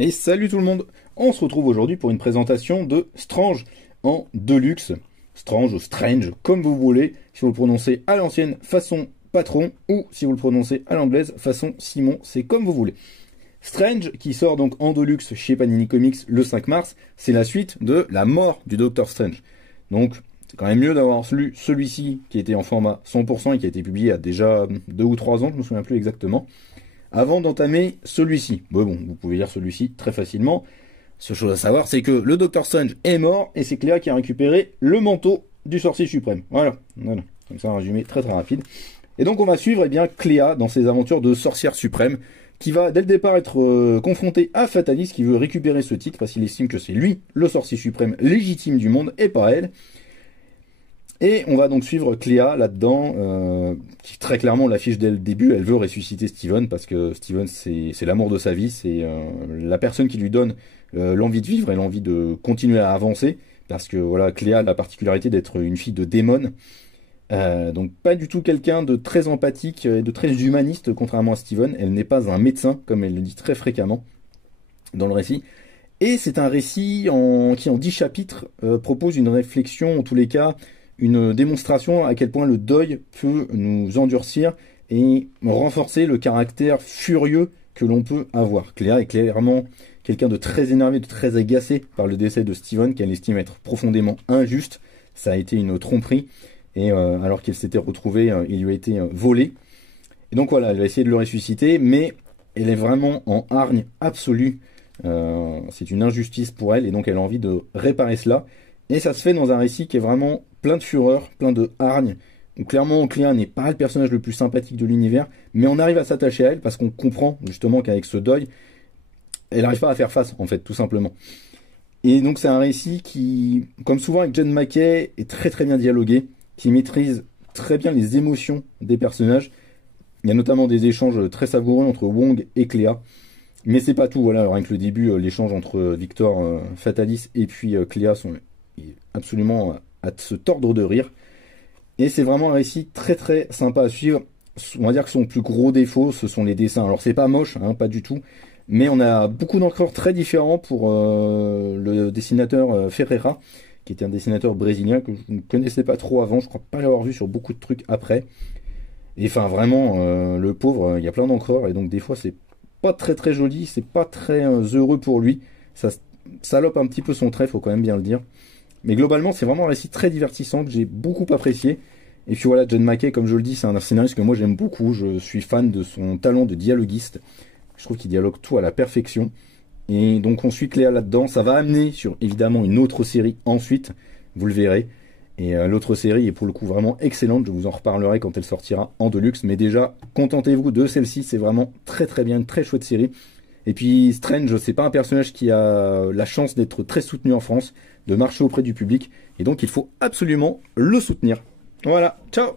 Et salut tout le monde. On se retrouve aujourd'hui pour une présentation de Strange en Deluxe. Strange ou Strange, comme vous voulez, si vous le prononcez à l'ancienne façon Patron, ou si vous le prononcez à l'anglaise façon Simon, c'est comme vous voulez. Strange, qui sort donc en Deluxe chez Panini Comics le 5 mars, c'est la suite de La mort du Docteur Strange. Donc, c'est quand même mieux d'avoir lu celui-ci, qui était en format 100% et qui a été publié il y a déjà 2 ou 3 ans, je ne me souviens plus exactement, avant d'entamer celui-ci. Bon, vous pouvez lire celui-ci très facilement. Seule chose à savoir, c'est que le Docteur Strange est mort, et c'est Cléa qui a récupéré le manteau du sorcier suprême. Voilà. Comme ça, un résumé très rapide. Et donc, on va suivre Cléa dans ses aventures de sorcière suprême, qui va dès le départ être confronté à Fatalis, qui veut récupérer ce titre, parce qu'il estime que c'est lui, le sorcier suprême légitime du monde, et pas elle. Et on va donc suivre Cléa là-dedans, qui très clairement l'affiche dès le début, elle veut ressusciter Steven, parce que Steven c'est l'amour de sa vie, c'est la personne qui lui donne l'envie de vivre et l'envie de continuer à avancer, parce que voilà, Cléa a la particularité d'être une fille de démon, donc pas du tout quelqu'un de très empathique et de très humaniste, contrairement à Steven. Elle n'est pas un médecin, comme elle le dit très fréquemment dans le récit. Et c'est un récit qui en 10 chapitres propose une réflexion, en tous les cas, une démonstration à quel point le deuil peut nous endurcir et renforcer le caractère furieux que l'on peut avoir. Cléa est clairement quelqu'un de très énervé, de très agacé par le décès de Steven, qu'elle estime être profondément injuste. Ça a été une tromperie, et alors qu'elle s'était retrouvée, il lui a été volé. Et donc voilà, elle va essayer de le ressusciter, mais elle est vraiment en hargne absolue. C'est une injustice pour elle, et donc elle a envie de réparer cela. Et ça se fait dans un récit qui est vraiment plein de fureur, plein de hargne, où clairement Cléa n'est pas le personnage le plus sympathique de l'univers, mais on arrive à s'attacher à elle parce qu'on comprend justement qu'avec ce deuil, elle n'arrive pas à faire face, en fait, tout simplement. Et donc c'est un récit qui, comme souvent avec Jen Mackey, est très bien dialogué, qui maîtrise très bien les émotions des personnages. Il y a notamment des échanges très savoureux entre Wong et Cléa. Mais c'est pas tout, voilà, alors avec le début, l'échange entre Victor Fatalis et puis Cléa sont absolument à se tordre de rire. Et c'est vraiment un récit très sympa à suivre. On va dire que son plus gros défaut, ce sont les dessins. Alors c'est pas moche, hein, pas du tout, mais on a beaucoup d'encreurs très différents pour le dessinateur Ferreira, qui était un dessinateur brésilien que je ne connaissais pas trop avant. Je crois pas l'avoir vu sur beaucoup de trucs après. Et enfin vraiment, le pauvre, il y a plein d'encreurs, et donc des fois c'est pas très joli, c'est pas très heureux pour lui. Ça salope un petit peu son trait, faut quand même bien le dire. Mais globalement, c'est vraiment un récit très divertissant que j'ai beaucoup apprécié. Et puis voilà, Jen Mackey, comme je le dis, c'est un scénariste que moi j'aime beaucoup. Je suis fan de son talent de dialoguiste. Je trouve qu'il dialogue tout à la perfection. Et donc on suit Cléa là-dedans. Ça va amener sur évidemment une autre série ensuite, vous le verrez. Et l'autre série est pour le coup vraiment excellente. Je vous en reparlerai quand elle sortira en Deluxe. Mais déjà, contentez-vous de celle-ci. C'est vraiment très bien, une très chouette série. Et puis Strange, c'est pas un personnage qui a la chance d'être très soutenu en France, de marcher auprès du public, et donc il faut absolument le soutenir. Voilà, ciao!